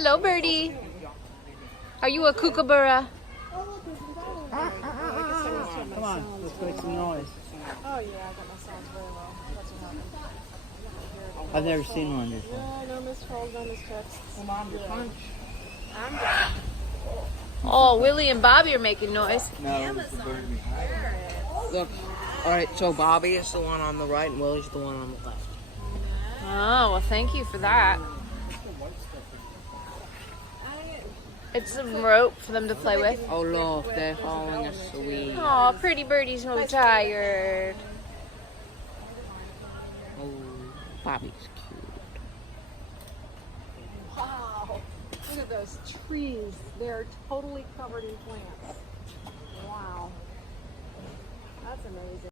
Hello, birdie. Are you a kookaburra? Come on, let's make some noise. Oh yeah, I got my sounds very well. That's what happened. I've never seen one before. Yeah, no missed calls, no missed texts. Come on, just punch. I'm done. Oh, Willie and Bobby are making noise. No, it's the bird behind. Look, alright, so Bobby is the one on the right and Willie's the one on the left. Oh, well, thank you for that. It's some rope for them to play with. Oh look, they're following us, sweet. Oh, pretty birdie's so tired. Oh, Bobby's cute. Wow. Look at those trees. They're totally covered in plants. Wow. That's amazing.